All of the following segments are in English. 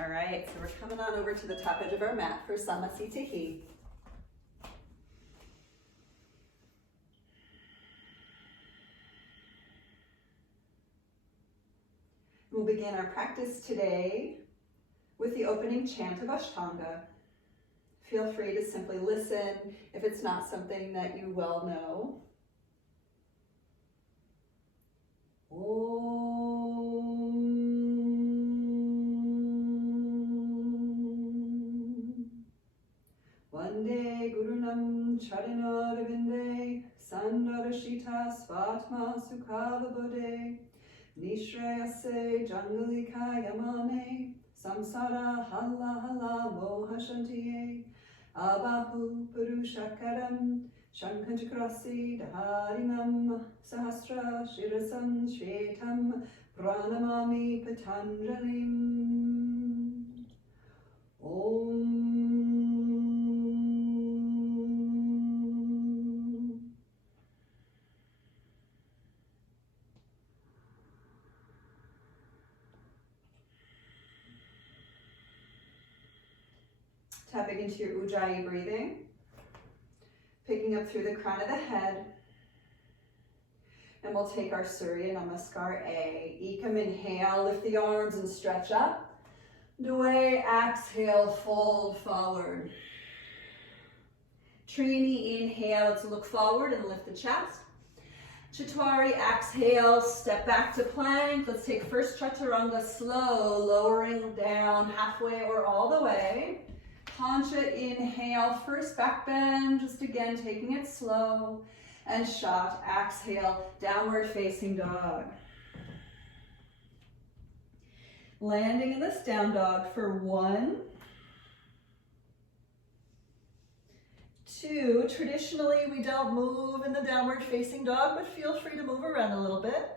All right, so we're coming on over to the top edge of our mat for Samasthiti. We'll begin our practice today with the opening chant of Ashtanga. Feel free to simply listen if it's not something that you well know. Vande Gurunam Charanarvinde Sandarashita Svatma Sukhavabode Nishrayase Jangalika Yamane Samsara Hala Hala Mohashantiye Abahu Purushakaram Shankanchakrasi Dharinam Sahasra Shirasam Shvetam Pranamami Patanjalim Om. Tapping into your Ujjayi breathing. Picking up through the crown of the head. And we'll take our Surya Namaskar A. Ekam, inhale, lift the arms and stretch up. Dway, exhale, fold forward. Trini, inhale to look forward and lift the chest. Chatwari, exhale, step back to plank. Let's take first Chaturanga slow, lowering down halfway or all the way. Pancha, inhale, first back bend, just again taking it slow. And Shat, exhale, downward facing dog. Landing in this down dog for 1, 2. Traditionally, we don't move in the downward facing dog, but feel free to move around a little bit.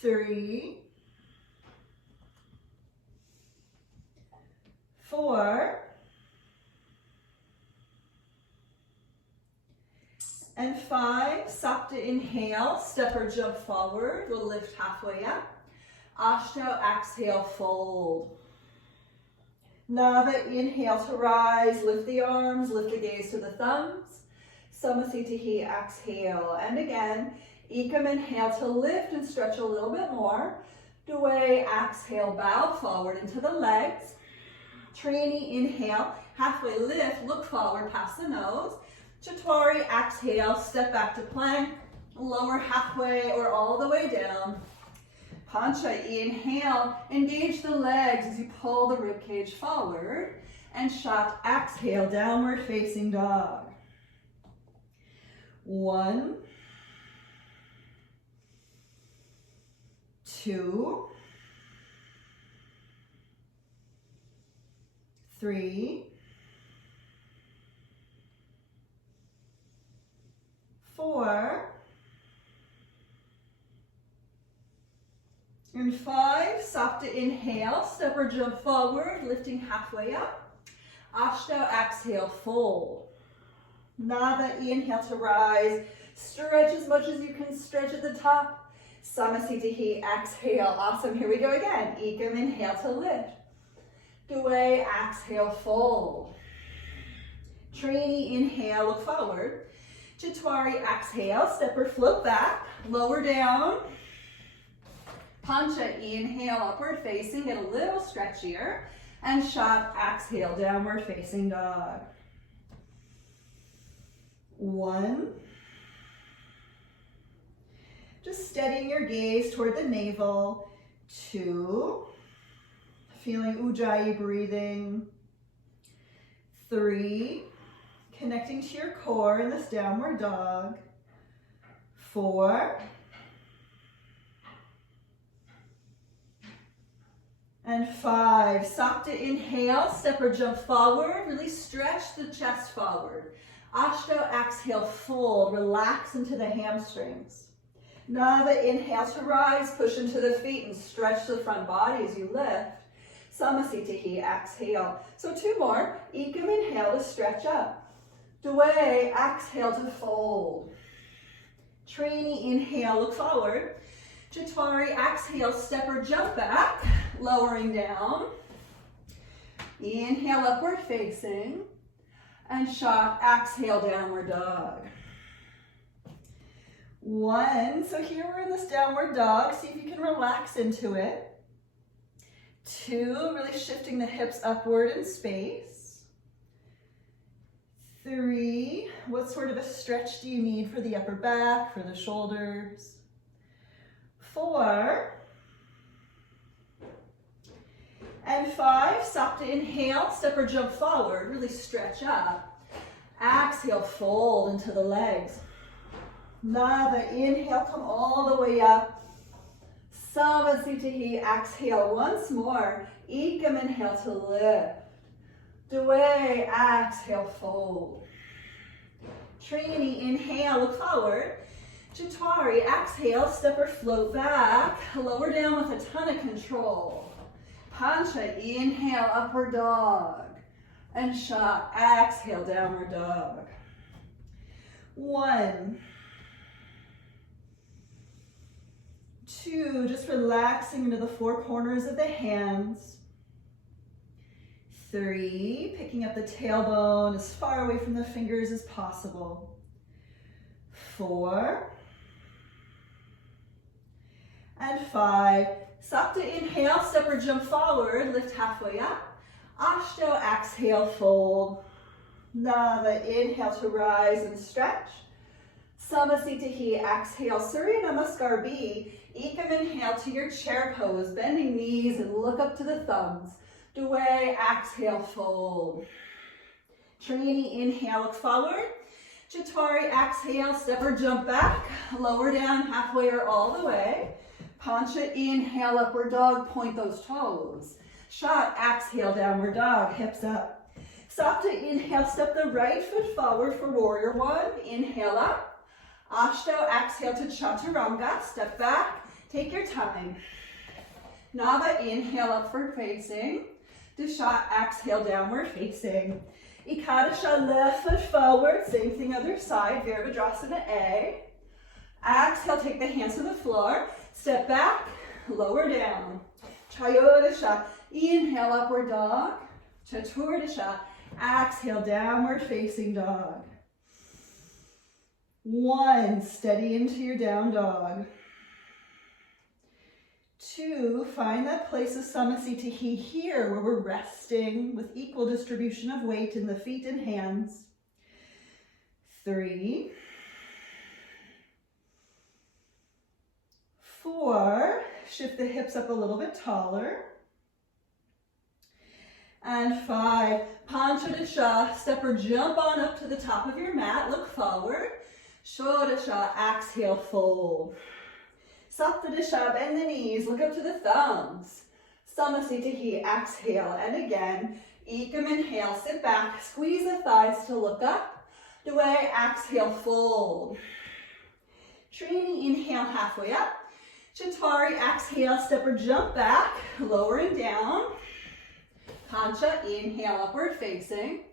3, 4, and 5. Sapta, inhale, step or jump forward. We'll lift halfway up. Ashta, exhale, fold. Nava, inhale to rise, lift the arms, lift the gaze to the thumbs. Samasthiti, exhale. And again, Ekam, inhale to lift and stretch a little bit more. Dway, exhale, bow forward into the legs. Trini, inhale, halfway lift, look forward past the nose. Chatwari, exhale, step back to plank, lower halfway or all the way down. Pancha, inhale, engage the legs as you pull the ribcage forward. And Shat, exhale, downward facing dog. 1, 2, 3, 4, and 5. Sapta, inhale, step or jump forward, lifting halfway up. Ashta, exhale, fold. Nava, inhale to rise. Stretch as much as you can stretch at the top. Samasthiti, exhale. Awesome. Here we go again. Ekam, inhale to lift. Dway, exhale, fold. Trini, inhale, look forward. Chatwari, exhale, step or float back, lower down. Pancha, inhale, upward facing, get a little stretchier. And Shat, exhale, downward facing dog. 1. Just steadying your gaze toward the navel. 2. Feeling Ujjayi breathing. 3. Connecting to your core in this downward dog. 4. And 5. Sapta, inhale, step or jump forward. Really stretch the chest forward. Ashta, exhale, fold. Relax into the hamstrings. Nava, inhale to rise. Push into the feet and stretch the front body as you lift. Samasthiti, exhale. So 2 more. Ekam, inhale to stretch up. Dway, exhale to fold. Trini, inhale, look forward. Chatwari, exhale, step or jump back, lowering down. Inhale, upward facing. And shot, exhale, downward dog. 1, so here we're in this downward dog. See if you can relax into it. 2, really shifting the hips upward in space. 3, what sort of a stretch do you need for the upper back, for the shoulders? 4, and 5, stop to inhale, step or jump forward, really stretch up. Exhale, fold into the legs. Nava, inhale, come all the way up. Samasthiti, exhale once more. Ekam, inhale to lift. Dway, exhale, fold. Trini, inhale, look forward. Chatwari, exhale, step or float back. Lower down with a ton of control. Pancha, inhale, upward dog. And shot, exhale, downward dog. 1, 2, just relaxing into the 4 corners of the hands. 3, picking up the tailbone as far away from the fingers as possible. 4, and 5. Sakta, inhale, step or jump forward, lift halfway up. Ashto, exhale, fold. Nava, inhale to rise and stretch. Samasthiti, exhale, Surya Namaskar B. Ekam, inhale to your chair pose, bending knees and look up to the thumbs. Dway, exhale, fold. Trini, inhale, look forward. Chatwari, exhale, step or jump back. Lower down, halfway or all the way. Pancha, inhale, upward dog, point those toes. Shot, exhale, downward dog, hips up. Sapta, inhale, step the right foot forward for warrior 1. Inhale up. Ashto, exhale to chaturanga, step back, take your time. Nava, inhale, upward facing. Disha, exhale, downward facing. Ekadasha, left foot forward, same thing other side, Virabhadrasana A. Exhale, take the hands to the floor, step back, lower down. Trayodasha, inhale, upward dog. Chaturdasha, exhale, downward facing dog. 1, steady into your down dog. 2, find that place of samasthiti here where we're resting with equal distribution of weight in the feet and hands. 3, 4, shift the hips up a little bit taller. And 5, Panchadasha, step or jump on up to the top of your mat, look forward. Shodasha, exhale, fold. Saptadasha, bend the knees, look up to the thumbs. Samasthiti, exhale, and again. Ekam, inhale, sit back, squeeze the thighs to look up. Dway, exhale, fold. Trini, inhale, halfway up. Chatwari, exhale, step or jump back, lowering down. Pancha, inhale, upward facing.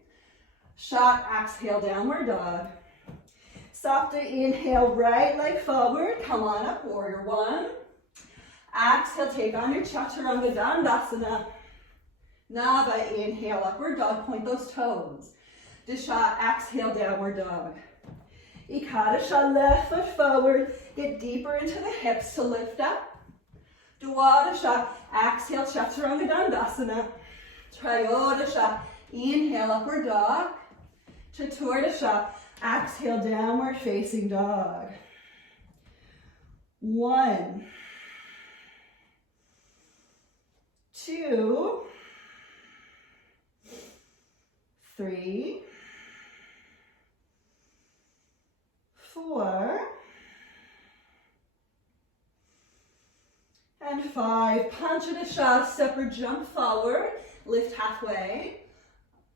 Shot, exhale, downward dog. Sapta, inhale, right leg forward. Come on up, warrior 1. Exhale, take on your chaturanga dandasana. Nava, inhale, upward dog, point those toes. Disha, exhale, downward dog. Ekadasha, left foot forward. Get deeper into the hips to lift up. Dwadasha, exhale, chaturanga dandasana. Trayodasha, inhale, upward dog. Chaturdasha, exhale, downward facing dog. 1, 2, 3, 4, and 5. Panchadasha, step or jump forward, lift halfway.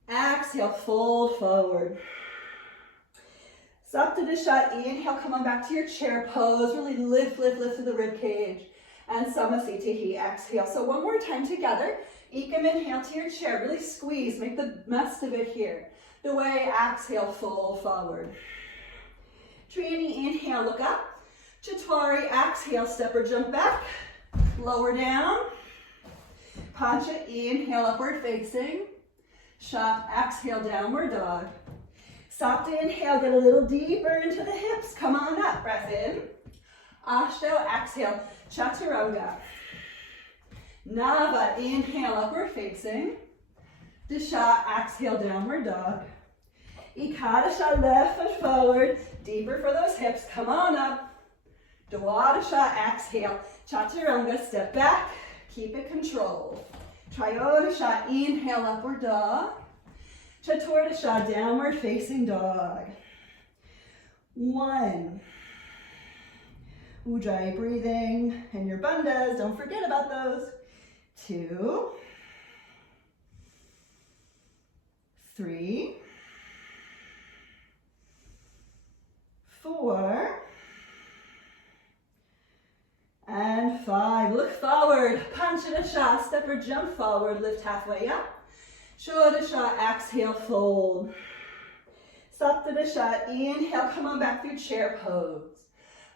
Exhale, fold forward. Saptadasha, inhale, come on back to your chair pose. Really lift, lift, lift to the rib cage. And Samasthiti, exhale. So one more time together. Ekam, inhale to your chair. Really squeeze, make the best of it here. Dway, exhale, fold forward. Trini, inhale, look up. Chatwari, exhale, step or jump back. Lower down. Pancha, inhale, upward facing. Shot, exhale, downward dog. Stop to inhale, get a little deeper into the hips. Come on up, breath in. Ashto, exhale, chaturanga. Nava, inhale, upward facing. Disha, exhale, downward dog. Ekadasha, left foot forward, deeper for those hips. Come on up. Dwadasha, exhale, chaturanga, step back, keep it controlled. Triyodasha, inhale, upward dog. Chaturdasha, downward facing dog. 1. Ujjayi breathing, and your bandhas, don't forget about those. 2. 3. 4. And 5. Look forward. Panchadasha, step or jump forward, lift halfway up. Shodasha, exhale, fold. Saptadasha, inhale, come on back through chair pose.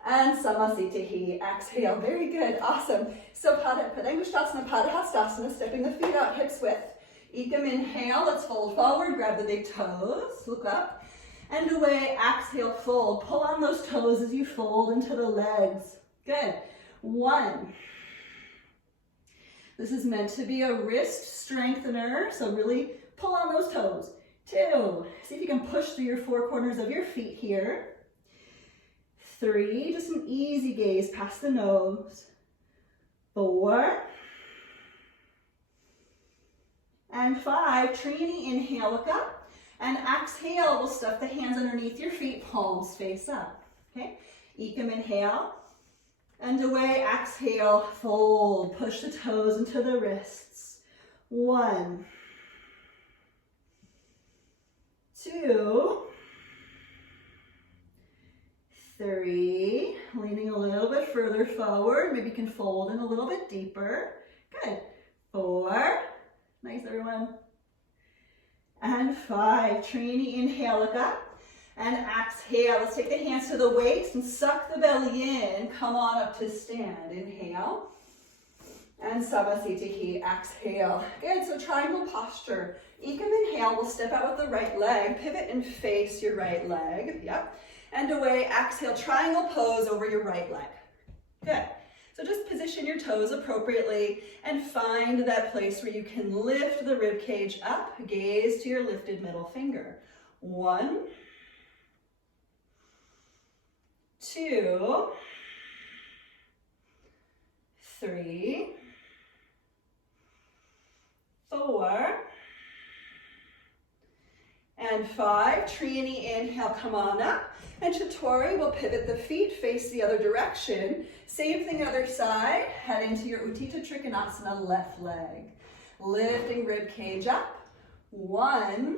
And Samasthiti, exhale, very good, awesome. So Padangusthasana, Padahastasana, stepping the feet out, hips width. Ekam, inhale, let's fold forward, grab the big toes, look up. And away, exhale, fold. Pull on those toes as you fold into the legs. Good. 1. This is meant to be a wrist strengthener, so really pull on those toes. 2, see if you can push through your 4 corners of your feet here. 3, just an easy gaze past the nose. 4. And 5, Trini, inhale, look up. And exhale, we'll stuff the hands underneath your feet, palms face up. Okay, Ekam, inhale. And away, exhale, fold. Push the toes into the wrists. 1. 2. 3. Leaning a little bit further forward. Maybe you can fold in a little bit deeper. Good. 4. Nice, everyone. And 5. Trini, inhale, look up. And exhale, let's take the hands to the waist and suck the belly in. Come on up to stand. Inhale. And Samasthiti, exhale. Good, so triangle posture. Ekam, inhale, we'll step out with the right leg. Pivot and face your right leg. Yep. And away, exhale, triangle pose over your right leg. Good. So just position your toes appropriately and find that place where you can lift the rib cage up. Gaze to your lifted middle finger. 1. 2, 3, 4, and 5. Trini, inhale, come on up. And Chaturanga, we'll pivot the feet, face the other direction. Same thing other side. Head into your Utthita Trikonasana, left leg. Lifting rib cage up. 1,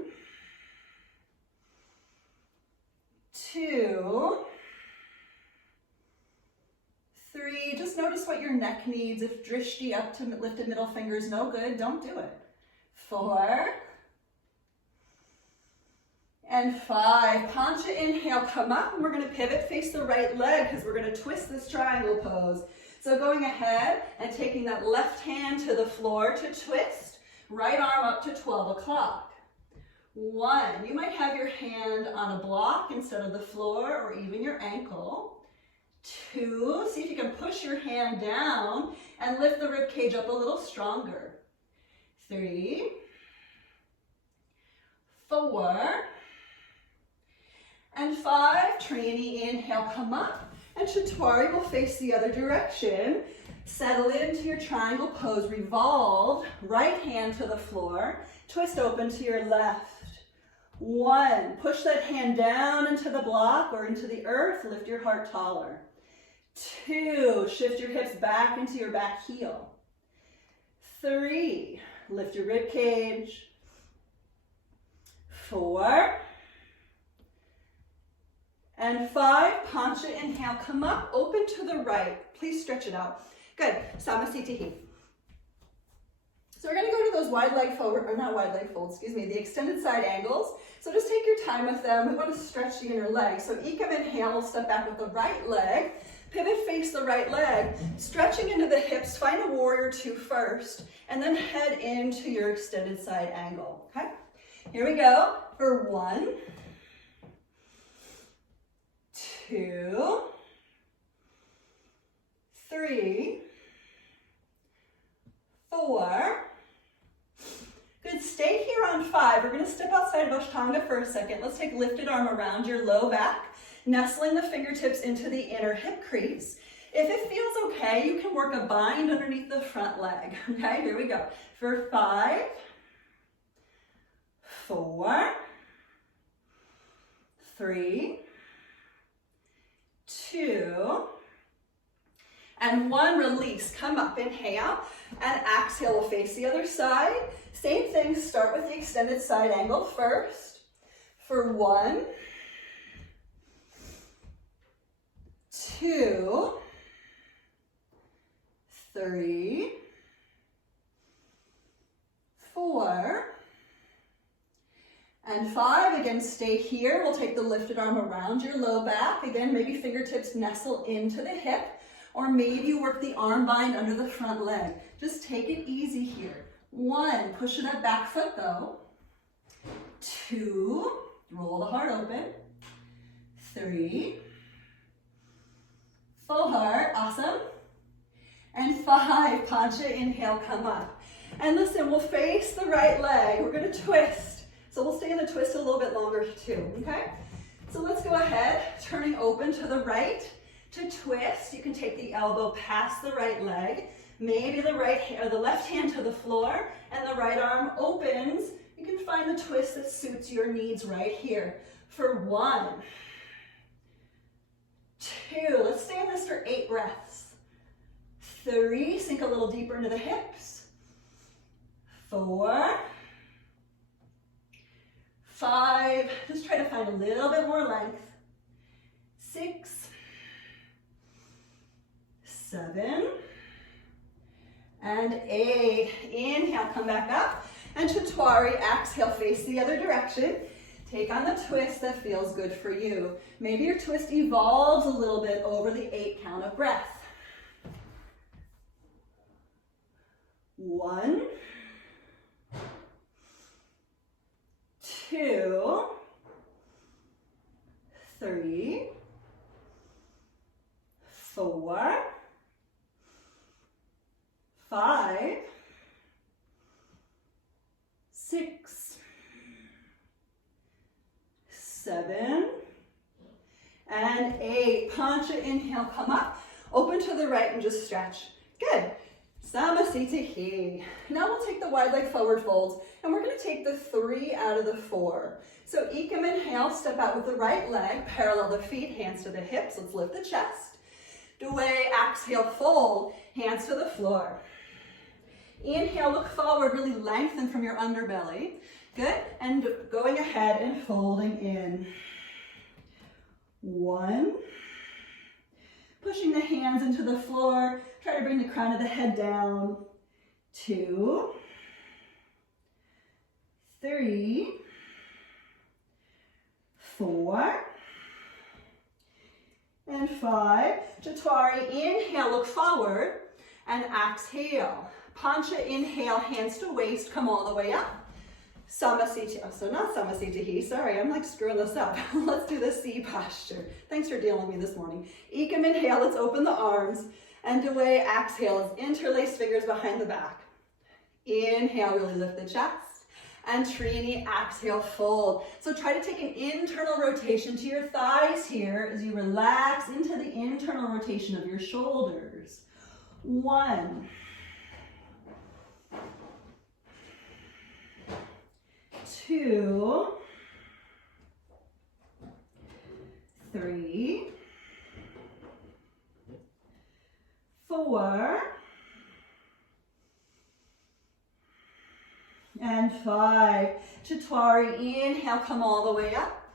2, 3, just notice what your neck needs. If drishti up to lifted middle finger is no good, don't do it. 4, and 5. Pancha, inhale, come up, and we're going to pivot, face the right leg, because we're going to twist this triangle pose. So going ahead and taking that left hand to the floor to twist, right arm up to 12 o'clock. 1, you might have your hand on a block instead of the floor, or even your ankle. 2, see if you can push your hand down and lift the rib cage up a little stronger. 3, 4, and 5. Trini, inhale, come up, and Chaturanga will face the other direction. Settle into your triangle pose, revolve, right hand to the floor, twist open to your left. 1, push that hand down into the block or into the earth, lift your heart taller. 2, shift your hips back into your back heel. 3, lift your rib cage. 4, and 5, Pancha, inhale, come up, open to the right. Please stretch it out. Good, Samasthiti. So we're gonna go to those wide leg forward, or not wide leg folds, excuse me, the extended side angles. So just take your time with them. We want to stretch the inner leg. So Ekam, inhale, we'll step back with the right leg. Pivot, face the right leg. Stretching into the hips, find a warrior 2 first, and then head into your extended side angle, okay? Here we go for 1, 2, 3, 4. Good, stay here on 5. We're going to step outside of Ashtanga for a second. Let's take lifted arm around your low back, nestling the fingertips into the inner hip crease. If it feels okay, you can work a bind underneath the front leg. Okay, here we go. For 5, 4, 3, 2, and 1. Release. Come up, inhale, and exhale. We'll face the other side. Same thing, start with the extended side angle first. For 1, 2, 3, 4, and 5. Again, stay here. We'll take the lifted arm around your low back. Again, maybe fingertips nestle into the hip, or maybe you work the arm bind under the front leg. Just take it easy here. 1, push that back foot though. 2, roll the heart open. 3, 4, awesome. And 5, Pancha, inhale, come up. And listen, we'll face the right leg. We're gonna twist. So we'll stay in the twist a little bit longer too, okay? So let's go ahead, turning open to the right. To twist, you can take the elbow past the right leg, maybe the left hand to the floor, and the right arm opens. You can find the twist that suits your needs right here. For 1, 2, let's stay in this for 8 breaths. 3, sink a little deeper into the hips. 4, 5, just try to find a little bit more length. 6, 7, and 8. Inhale, come back up. And Chaturanga, exhale, face the other direction. Take on the twist that feels good for you. Maybe your twist evolves a little bit over the 8 count of breath. 1, 2, 3, 4, 5, 6, 7, and 8. Pancha, inhale, come up. Open to the right and just stretch. Good. Samasthiti. Now we'll take the wide leg forward folds, and we're going to take the 3 out of the 4. So Ekam, inhale, step out with the right leg, parallel the feet, hands to the hips. Let's lift the chest. Dway, exhale, fold, hands to the floor. Inhale, look forward, really lengthen from your underbelly. Good, and going ahead and folding in. 1, pushing the hands into the floor, try to bring the crown of the head down. 2, 3, 4, and 5. Chaturanga, inhale, look forward, and exhale. Pancha, inhale, hands to waist, come all the way up. Samasthiti, so not Samasthiti, sorry, I'm like screwing this up. Let's do the C posture. Thanks for dealing with me this morning. Ekam, inhale, let's open the arms. And Dway, exhale, let's interlace fingers behind the back. Inhale, really lift the chest. And Trini, exhale, fold. So try to take an internal rotation to your thighs here as you relax into the internal rotation of your shoulders. 1, 2, 3, 4, and 5. Chaturanga, inhale, come all the way up.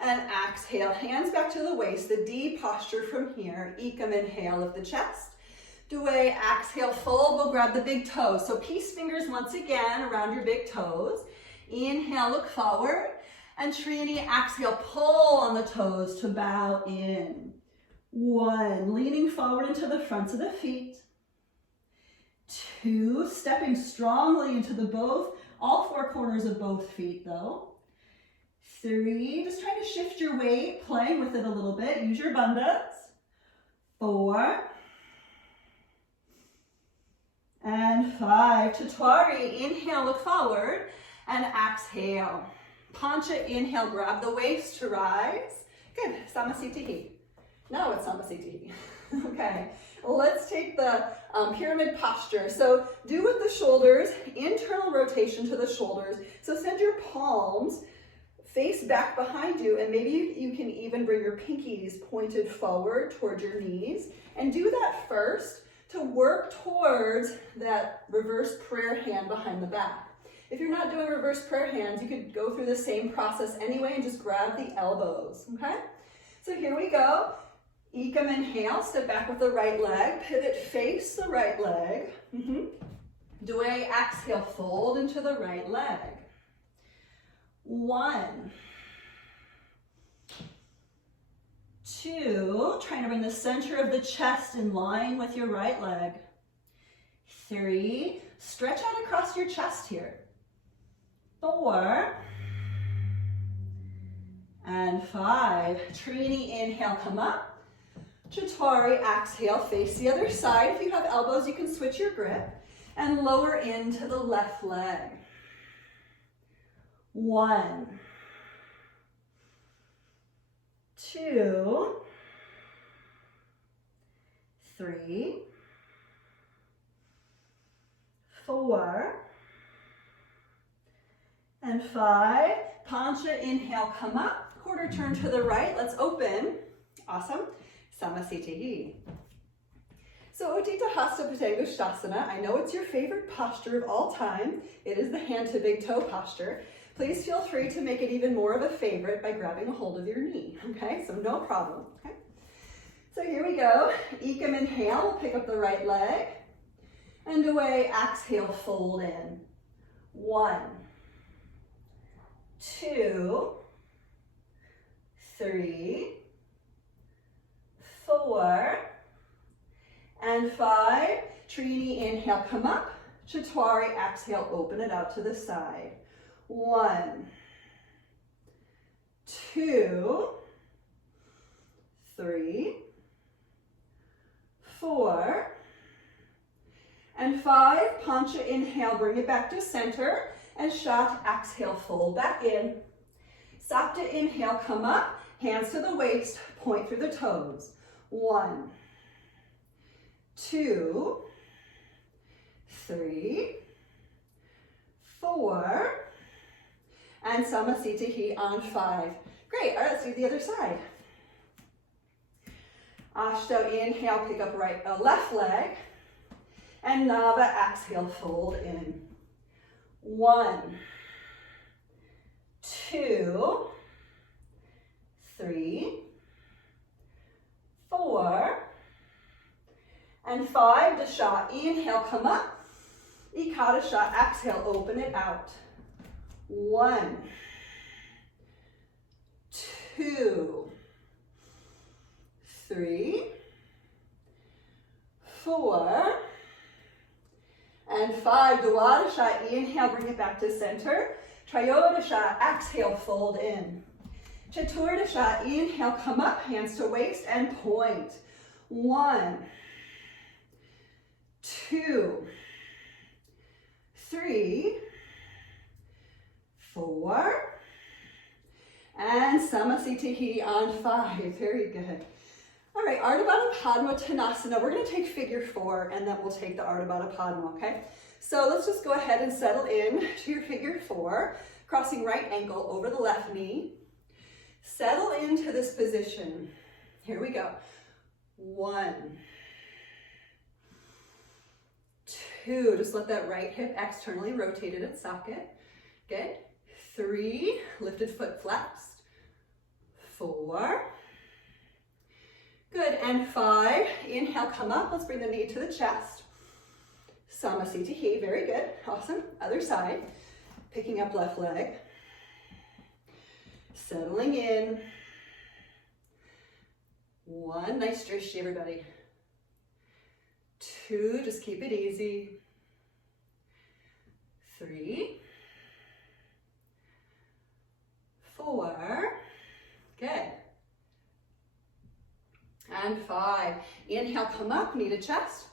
And exhale, hands back to the waist, the D posture from here. Ekam, inhale, lift the chest. Dway, exhale, fold, we'll grab the big toes. So peace fingers once again around your big toes. Inhale, look forward. And Trini, exhale, pull on the toes to bow in. 1, leaning forward into the fronts of the feet. 2, stepping strongly into the both all four corners of both feet though. 3, just trying to shift your weight, playing with it a little bit. Use your bandhas. 4. And 5. Chaturanga, inhale, look forward, and exhale. Pancha, inhale, grab the waist to rise. Good, Samasthiti. Now it's Samasthiti. Okay, let's take the pyramid posture. So do with the shoulders, internal rotation to the shoulders. So send your palms face back behind you, and maybe you can even bring your pinkies pointed forward towards your knees. And do that first to work towards that reverse prayer hand behind the back. If you're not doing reverse prayer hands, you could go through the same process anyway and just grab the elbows, okay? So here we go. Ekam, inhale, step back with the right leg, pivot, face the right leg. Dway, exhale, fold into the right leg. 1, 2, trying to bring the center of the chest in line with your right leg. 3, stretch out across your chest here. 4, and 5. Trini, inhale, come up. Chaturanga, exhale, face the other side. If you have elbows, you can switch your grip and lower into the left leg. 1, 2, 3, 4, and 5. Pancha, inhale, come up. Quarter turn to the right. Let's open. Awesome. Samasthiti. So Utthita Hasta Patango Chasana. I know it's your favorite posture of all time. It is the hand to big toe posture. Please feel free to make it even more of a favorite by grabbing a hold of your knee, okay? So no problem, okay? So here we go. Ekam, inhale, we'll pick up the right leg. And away, exhale, fold in. 1, 2, 3, 4, and 5. Trini, inhale, come up. Chaturanga, exhale, open it out to the side. 1, 2, 3, 4, and 5. Pancha, inhale, bring it back to center. And Shat, exhale, fold back in. Sapta, inhale, come up. Hands to the waist, point through the toes. 1, 2, 3, 4, and Samasthiti on 5. Great, all right, let's do the other side. Ashta, inhale, pick up left leg. And Nava, exhale, fold in. 1, 2, 3, 4, and 5. Dasha, inhale, come up. Ekadasha, exhale, open it out. 1, 2, 3, 4, and 5. Dwadasha, inhale, bring it back to center. Trayodasha, exhale, fold in. Chaturdasha, inhale, come up, hands to waist and point. 1, 2, 3, 4, and Samasthiti on 5. Very good. All right, Ardha Padma Tanasana. We're going to take figure 4 and then we'll take the Ardha Padma, okay? So let's just go ahead and settle in to your figure 4, crossing right ankle over the left knee. Settle into this position. Here we go. 1, 2, just let that right hip externally rotate at its socket. Good. 3, lifted foot flexed. 4. Good, and 5. Inhale, come up. Let's bring the knee to the chest. Samasthiti, very good. Awesome. Other side. Picking up left leg. Settling in. 1, nice drishti, everybody. 2, just keep it easy. 3. Inhale, come up, knee to chest.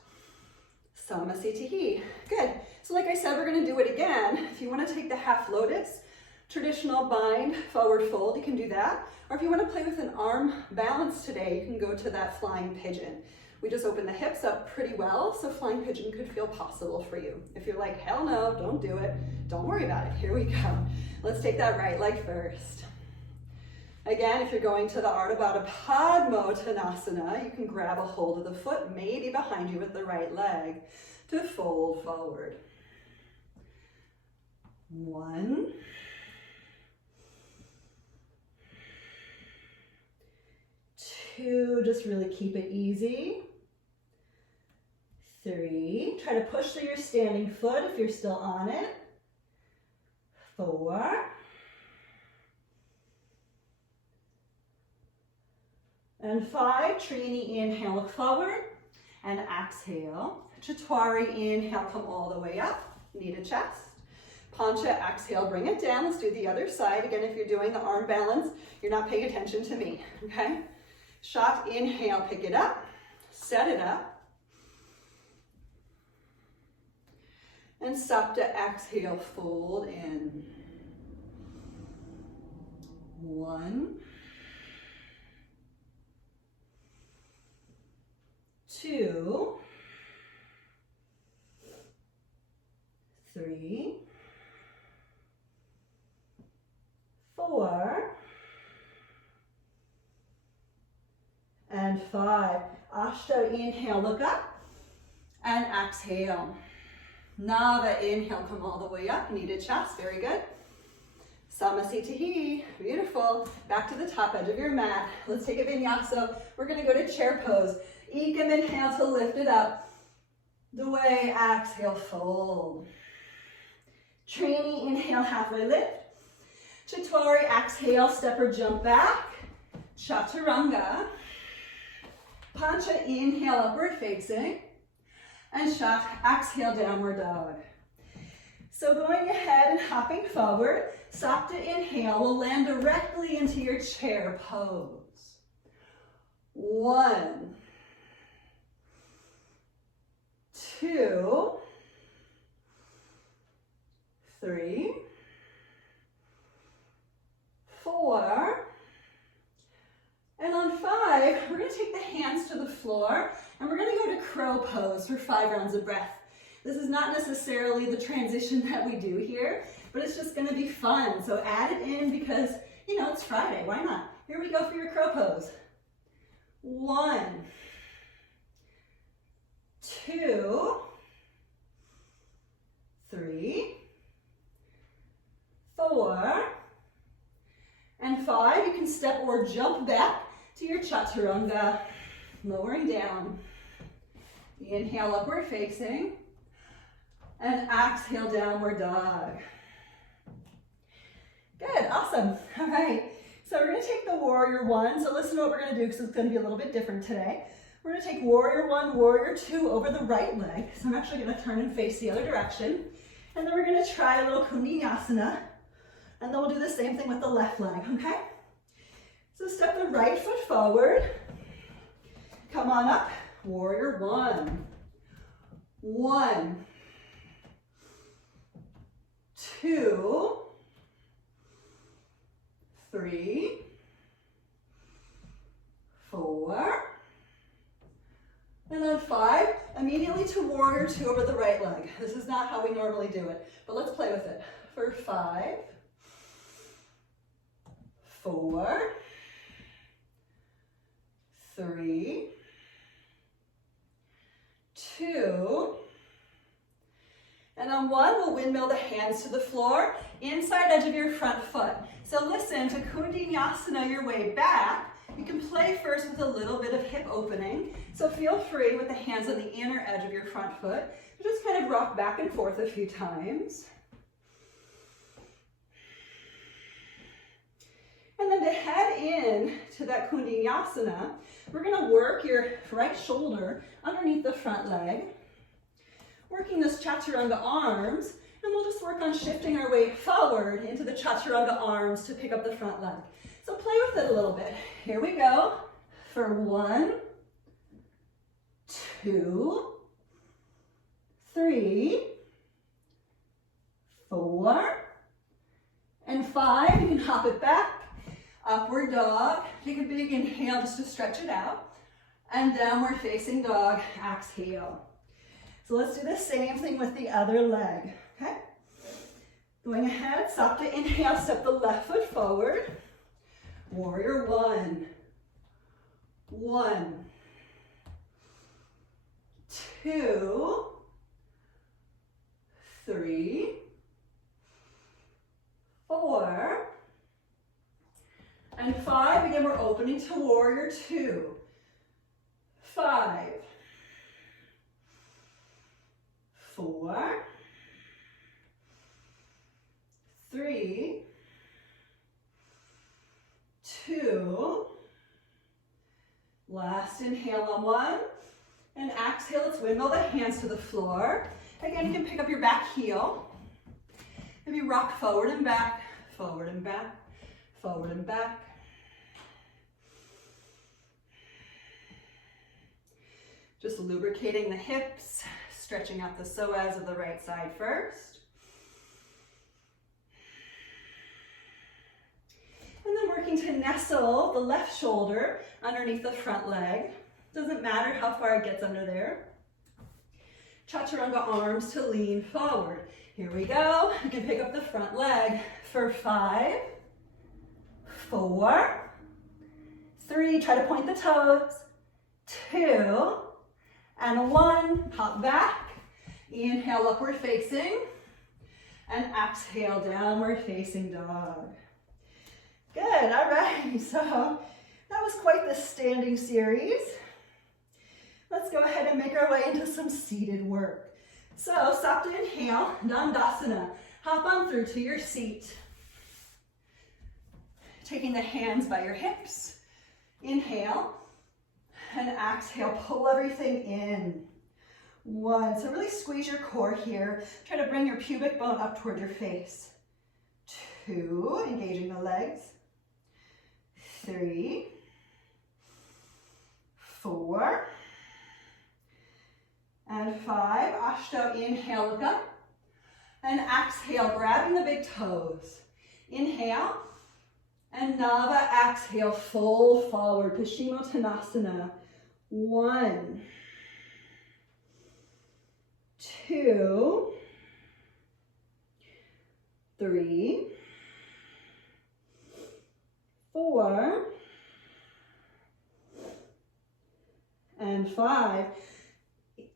Samasthiti. Good. So like I said, we're going to do it again. If you want to take the half lotus, traditional bind, forward fold, you can do that. Or if you want to play with an arm balance today, you can go to that flying pigeon. We just opened the hips up pretty well, so flying pigeon could feel possible for you. If you're like, hell no, don't do it, don't worry about it. Here we go. Let's take that right leg first. Again, if you're going to the Ardha Baddha Padma Tanasana, you can grab a hold of the foot, maybe behind you with the right leg, to fold forward. 1, 2, just really keep it easy. 3, try to push through your standing foot if you're still on it. 4, and 5, Trini, inhale, look forward, and exhale. Chaturanga, inhale, come all the way up, knee to chest. Pancha, exhale, bring it down. Let's do the other side. Again, if you're doing the arm balance, you're not paying attention to me, okay? Shot, inhale, pick it up, set it up. And Sapta, exhale, fold in. 1, 2, 3, 4, and 5. Ashta, inhale, look up, and exhale. Nava, inhale, come all the way up, knee to chest, very good. Samasthiti, beautiful. Back to the top edge of your mat. Let's take a vinyasa. We're gonna go to chair pose. Ekam, inhale to lift it up. Dway, exhale, fold. Trini, inhale, halfway lift. Chaturanga, exhale, step or jump back. Chaturanga. Pancha, inhale, upward facing. And Shat, exhale, downward dog. So going ahead and hopping forward, Sapta, inhale, will land directly into your chair pose. 1, 2, 3, 4, and on 5, we're going to take the hands to the floor and we're going to go to crow pose for 5 rounds of breath. This is not necessarily the transition that we do here, but it's just going to be fun. So add it in because, you know, it's Friday. Why not? Here we go for your crow pose. 1, 2, 3, 4, and 5. You can step or jump back to your chaturanga, lowering down. Inhale, upward facing, and exhale, downward dog. Good, awesome. All right, so we're gonna take the warrior 1. So listen to what we're gonna do because it's gonna be a little bit different today. We're gonna take warrior 1, warrior 2 over the right leg. So I'm actually gonna turn and face the other direction. And then we're gonna try a little Kundalini, and then we'll do the same thing with the left leg, okay? So step the right foot forward. Come on up, warrior 1. 1, 2, 3, 4, and on 5, immediately to warrior 2 over the right leg. This is not how we normally do it, but let's play with it. For 5, 4, 3, 2, and on 1, we'll windmill the hands to the floor, inside edge of your front foot. So listen, to Kundalini your way back. You can play first with a little bit of hip opening. So feel free with the hands on the inner edge of your front foot to just kind of rock back and forth a few times. And then to head in to that Kundalini, we're gonna work your right shoulder underneath the front leg, working those chaturanga arms, and we'll just work on shifting our weight forward into the chaturanga arms to pick up the front leg. So play with it a little bit. Here we go. For 1, 2, 3, 4, and 5. You can hop it back. Upward dog. Take a big inhale just to stretch it out. And downward facing dog. Exhale. So let's do the same thing with the other leg. Okay? Going ahead, stop to inhale, step the left foot forward. Warrior 1. 1, 2, 3, 4, and 5. Again, we're opening to warrior 2. 5, 4, 3, 2, last inhale on 1, and exhale, let's windmill the hands to the floor. Again, you can pick up your back heel. Maybe rock forward and back, forward and back, forward and back. Just lubricating the hips, stretching out the psoas of the right side first. And then working to nestle the left shoulder underneath the front leg. Doesn't matter how far it gets under there. Chaturanga arms to lean forward. Here we go. You can pick up the front leg for 5, 4, 3. Try to point the toes. 2, and 1. Hop back. Inhale, upward facing. And exhale, downward facing dog. Good, all right. So that was quite the standing series. Let's go ahead and make our way into some seated work. So stop to inhale, Dandasana. Hop on through to your seat. Taking the hands by your hips. Inhale, and exhale, pull everything in. 1, so really squeeze your core here. Try to bring your pubic bone up toward your face. 2, engaging the legs. 3, 4, and 5. Ashto, inhale, look up. And exhale, grabbing the big toes. Inhale. And Nava, exhale, fold forward. Fushimo Tanasana. 1, 2, 3, 4, and 5.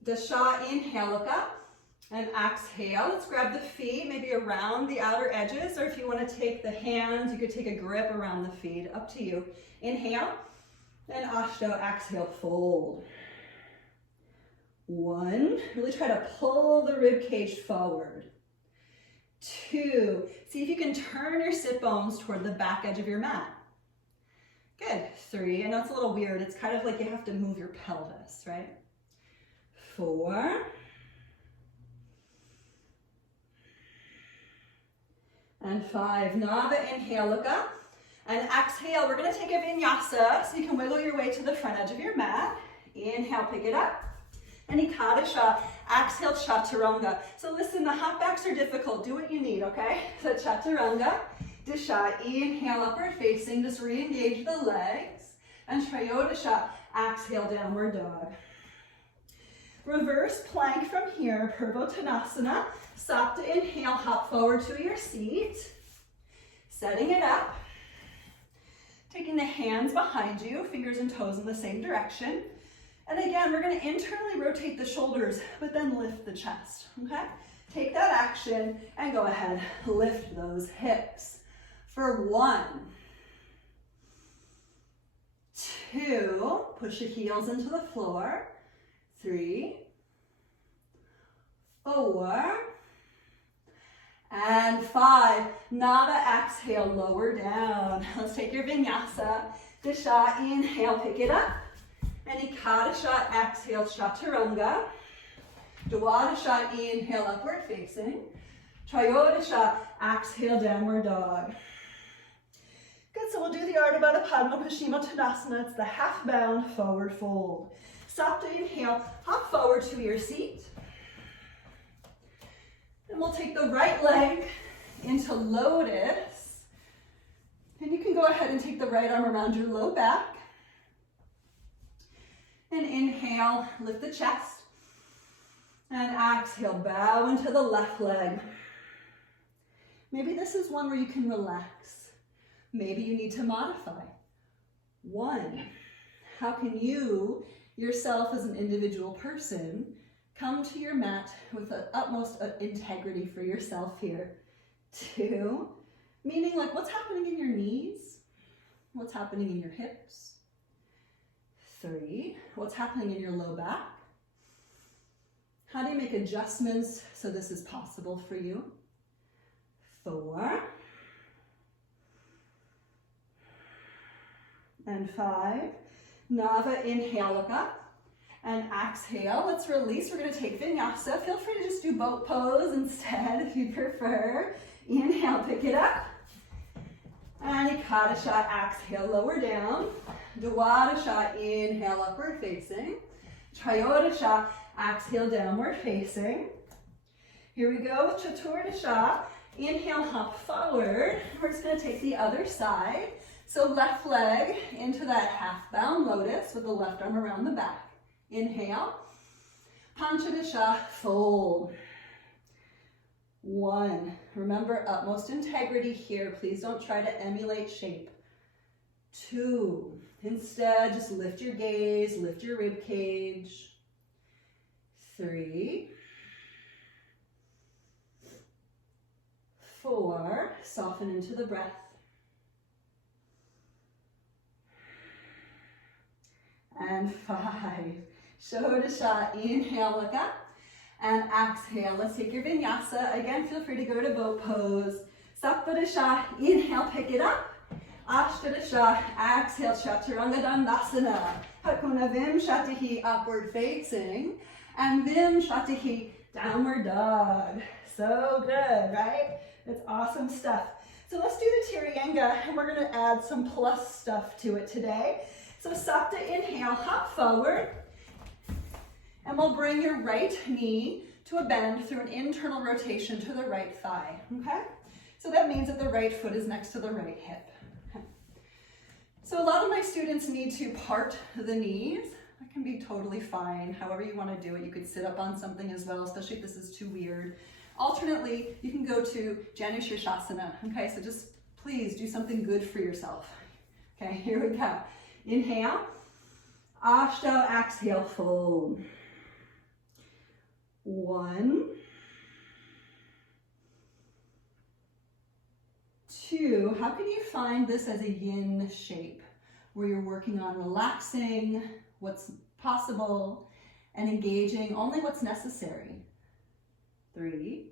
Dasha, inhale, look up, and exhale. Let's grab the feet, maybe around the outer edges, or if you want to take the hands, you could take a grip around the feet, up to you. Inhale, and Ashto, exhale, fold. 1, really try to pull the rib cage forward. 2, see if you can turn your sit bones toward the back edge of your mat. Good. 3, I know it's a little weird, it's kind of like you have to move your pelvis, right? 4, and 5. Nava, inhale, look up, and exhale. We're going to take a vinyasa, so you can wiggle your way to the front edge of your mat. Inhale, pick it up, and Ekadasha. Exhale, Chaturanga. So listen, the hop backs are difficult. Do what you need, okay? So Chaturanga, Disha, inhale, upward facing. Just re-engage the legs, and Trayodasha. Exhale, downward dog. Reverse plank from here, Purvottanasana. Stop to inhale, hop forward to your seat. Setting it up. Taking the hands behind you, fingers and toes in the same direction. And again, we're going to internally rotate the shoulders, but then lift the chest, okay? Take that action and go ahead, lift those hips. For 1, 2, push the heels into the floor. 3, 4, and 5. Nava, exhale, lower down. Let's take your vinyasa. Disha, inhale, pick it up. And Ekadasha, exhale, Chaturanga. Dwadasha, inhale, upward facing. Trayodasha, exhale, downward dog. Good, so we'll do the Ardha Baddha Padma Fushimo Tanasana. It's the half bound forward fold. Sapta, inhale, hop forward to your seat. And we'll take the right leg into lotus. And you can go ahead and take the right arm around your low back. And inhale, lift the chest. And exhale, bow into the left leg. Maybe this is one where you can relax. Maybe you need to modify. 1, how can you, yourself as an individual person, come to your mat with the utmost integrity for yourself here? 2, meaning like what's happening in your knees? What's happening in your hips? 3, what's happening in your low back? How do you make adjustments so this is possible for you? 4, and 5. Nava, inhale, look up. And exhale, let's release. We're gonna take vinyasa. Feel free to just do boat pose instead if you prefer. Inhale, pick it up. And Ekadasha, exhale, lower down. Dwadasha, inhale, upward facing. Trayodasha, exhale, downward facing. Here we go with Chaturdasha. Inhale, hop forward. We're just gonna take the other side. So left leg into that half bound lotus with the left arm around the back. Inhale. Panchadasha, fold. 1, remember utmost integrity here. Please don't try to emulate shape. 2, instead just lift your gaze, lift your rib cage. 3, 4, soften into the breath. And 5, Shodasha, inhale, look up. And exhale, let's take your vinyasa. Again, feel free to go to boat pose. Saptadasha, inhale, pick it up. Ashtadasha, exhale, Chaturanga Dandasana. Hakuna Vim Shatihi, upward facing. And Vim Shatihi, downward dog. So good, right? It's awesome stuff. So let's do the Tirayanga, and we're gonna add some plus stuff to it today. So Sapta, inhale, hop forward. And we'll bring your right knee to a bend through an internal rotation to the right thigh, okay? So that means that the right foot is next to the right hip. Okay. So a lot of my students need to part the knees. That can be totally fine, however you want to do it. You could sit up on something as well, especially if this is too weird. Alternately, you can go to Janu Shirshasana, okay? So just please do something good for yourself. Okay, here we go. Inhale, Ashto, exhale, fold. 1, 2, how can you find this as a yin shape where you're working on relaxing what's possible and engaging only what's necessary? 3,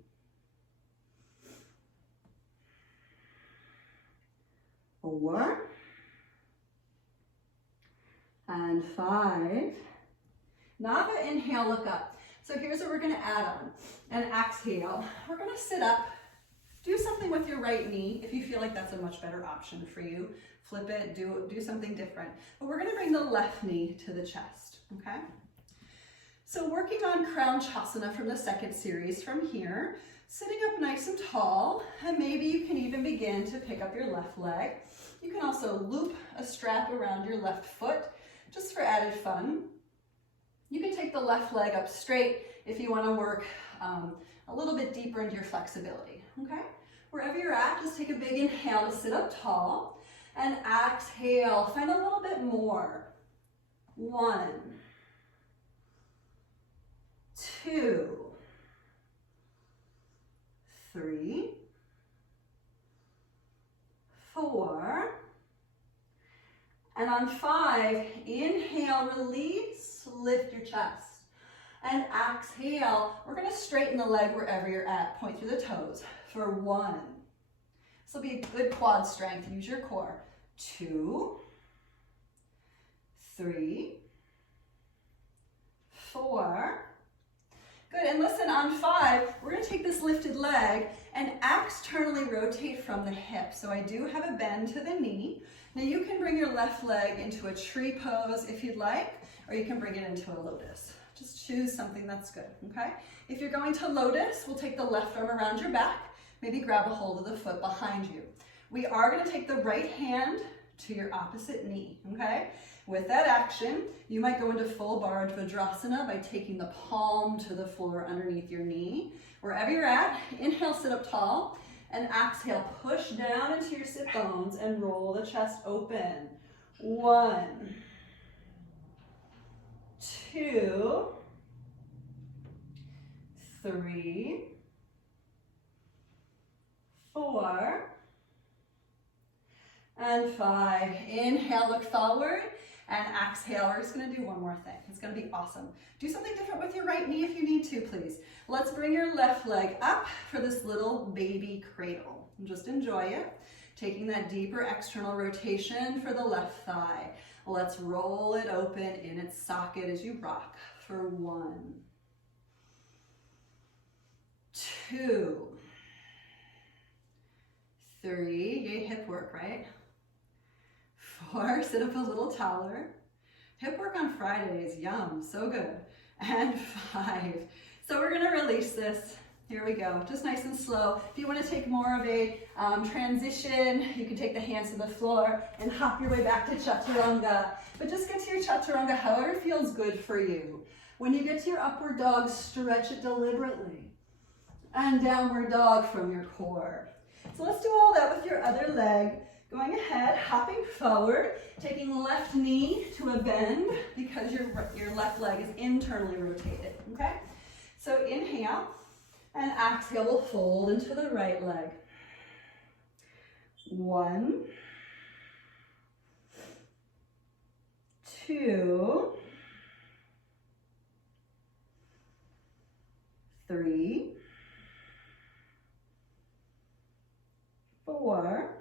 4, and 5. Nava, inhale, look up. So here's what we're gonna add on. And exhale, we're gonna sit up. Do something with your right knee if you feel like that's a much better option for you. Flip it, do something different. But we're gonna bring the left knee to the chest, okay? So working on Crown Chasana from the second series from here, sitting up nice and tall, and maybe you can even begin to pick up your left leg. You can also loop a strap around your left foot, just for added fun. You can take the left leg up straight if you want to work a little bit deeper into your flexibility, okay? Wherever you're at, just take a big inhale to sit up tall, and exhale, find a little bit more. 1, 2, 3, 4, and on 5, inhale, release, lift your chest. And exhale, we're gonna straighten the leg wherever you're at, point through the toes for 1. This will be a good quad strength, use your core. 2, 3, 4. Good, and listen, on 5, we're gonna take this lifted leg and externally rotate from the hip. So I do have a bend to the knee. Now you can bring your left leg into a tree pose if you'd like, or you can bring it into a lotus. Just choose something that's good, okay? If you're going to lotus, we'll take the left arm around your back, maybe grab a hold of the foot behind you. We are gonna take the right hand to your opposite knee, okay? With that action, you might go into full Bhadrasana by taking the palm to the floor underneath your knee. Wherever you're at, inhale, sit up tall, and exhale, push down into your sit bones and roll the chest open. 1, 2, 3, 4, and 5. Inhale, look forward, and exhale. We're just gonna do one more thing. It's gonna be awesome. Do something different with your right knee if you need to, please. Let's bring your left leg up for this little baby cradle. And just enjoy it. Taking that deeper external rotation for the left thigh. Let's roll it open in its socket as you rock for 1, 2, 3, yay, hip work, right? 4, sit up a little taller. Hip work on Fridays, yum, so good. And 5. So we're gonna release this. Here we go, just nice and slow. If you wanna take more of a transition, you can take the hands to the floor and hop your way back to Chaturanga. But just get to your Chaturanga however feels good for you. When you get to your upward dog, stretch it deliberately. And downward dog from your core. So let's do all that with your other leg. Going ahead, hopping forward, taking left knee to a bend because your left leg is internally rotated, okay? So inhale, and exhale, we'll fold into the right leg. 1, 2, 3, 4,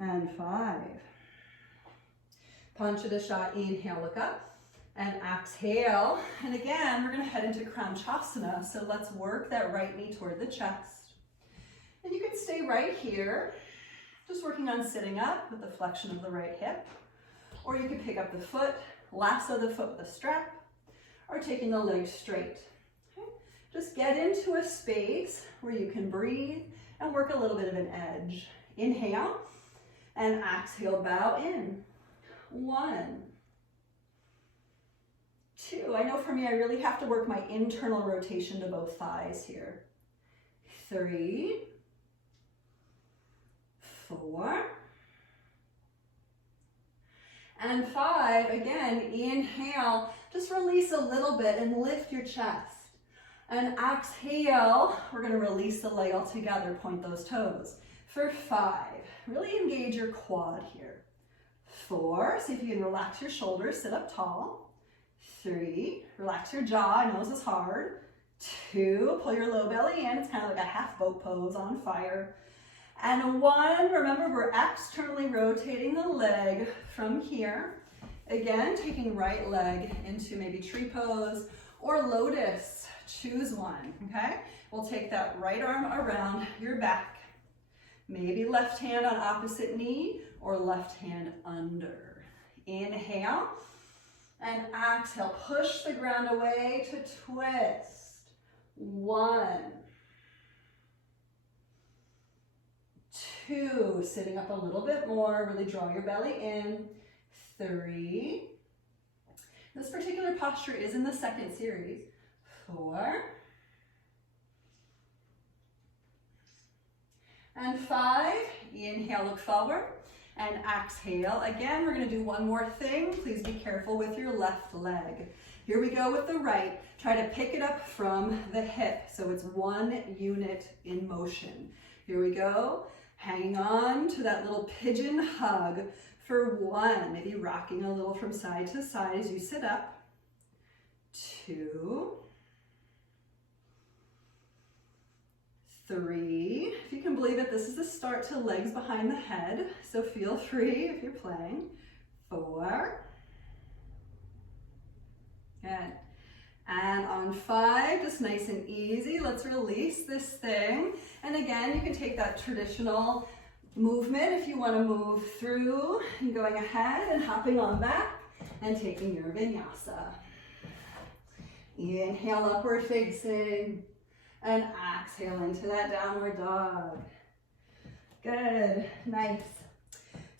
and 5. Panchadasha, inhale, look up, and exhale. And again, we're gonna head into Crown Chasana, so let's work that right knee toward the chest. And you can stay right here, just working on sitting up with the flexion of the right hip, or you can pick up the foot, lasso the foot with a strap, or taking the leg straight. Okay? Just get into a space where you can breathe and work a little bit of an edge. Inhale, and exhale, bow in. 1, 2. I know for me, I really have to work my internal rotation to both thighs here. 3, 4, and 5. Again, inhale, just release a little bit and lift your chest. And exhale, we're gonna release the leg altogether, point those toes. For 5, really engage your quad here. 4, see if you can relax your shoulders, sit up tall. 3, relax your jaw, I know this is hard. 2, pull your low belly in, it's kind of like a half boat pose on fire. And 1, remember we're externally rotating the leg from here. Again, taking right leg into maybe tree pose or lotus, choose one, okay? We'll take that right arm around your back. Maybe left hand on opposite knee or left hand under. Inhale and exhale. Push the ground away to twist. 1, 2, sitting up a little bit more. Really draw your belly in. 3. This particular posture is in the second series. 4. And 5, inhale, look forward, and exhale. Again, we're gonna do one more thing. Please be careful with your left leg. Here we go with the right. Try to pick it up from the hip, so it's one unit in motion. Here we go, hanging on to that little pigeon hug for 1, maybe rocking a little from side to side as you sit up. 2, 3, if you can believe it, this is the start to legs behind the head, so feel free if you're playing. 4, good. And on 5, just nice and easy, let's release this thing. And again, you can take that traditional movement if you want to move through and going ahead and hopping on back and taking your vinyasa. Inhale, upward facing, and exhale into that downward dog. Good, nice.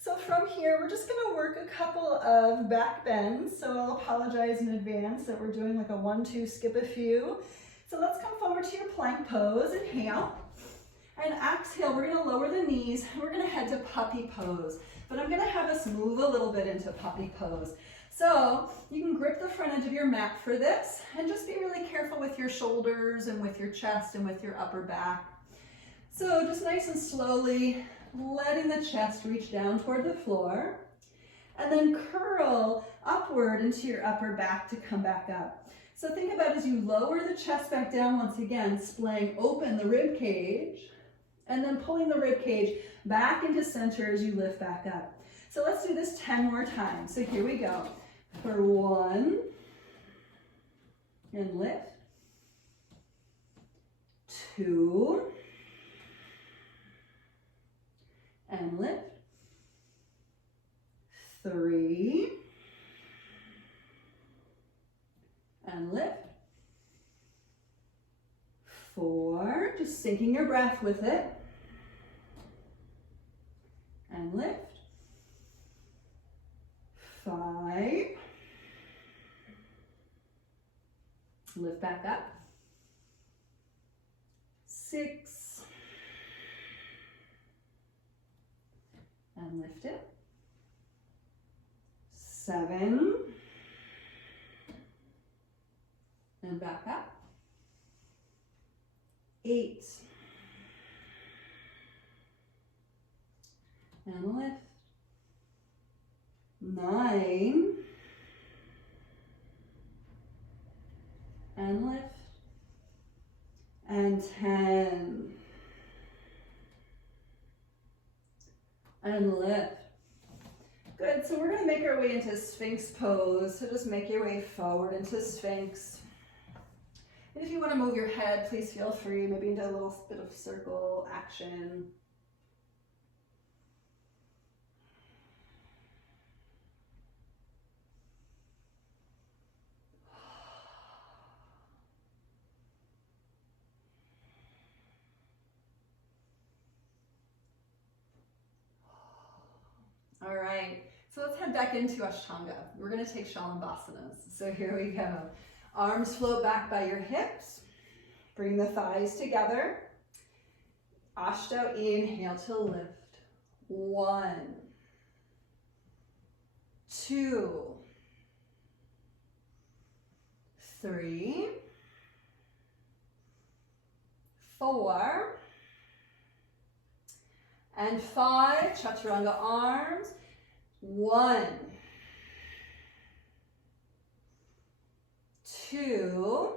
So from here, we're just gonna work a couple of back bends. So I'll apologize in advance that we're doing like a 1-2, skip a few. So let's come forward to your plank pose, inhale. And exhale, we're gonna lower the knees. We're gonna head to puppy pose. But I'm gonna have us move a little bit into puppy pose. So you can grip the front edge of your mat for this and just be really careful with your shoulders and with your chest and with your upper back. So just nice and slowly letting the chest reach down toward the floor and then curl upward into your upper back to come back up. So think about as you lower the chest back down once again, splaying open the rib cage and then pulling the rib cage back into center as you lift back up. So let's do this 10 more times. So here we go. For 1, and lift. 2, and lift. 3, and lift. 4, just syncing your breath with it, and lift. 5, lift back up. 6, and lift it. 7, and back up. 8, and lift. 9, and lift. And 10, and lift. Good, so we're going to make our way into Sphinx Pose. So just make your way forward into Sphinx. And if you want to move your head, please feel free, maybe into a little bit of circle action. All right, so let's head back into Ashtanga. We're going to take Shalambasanas. So here we go. Arms float back by your hips. Bring the thighs together. Ashto, inhale to lift. 1, 2, 3, 4, and 5, chaturanga arms. 1, 2,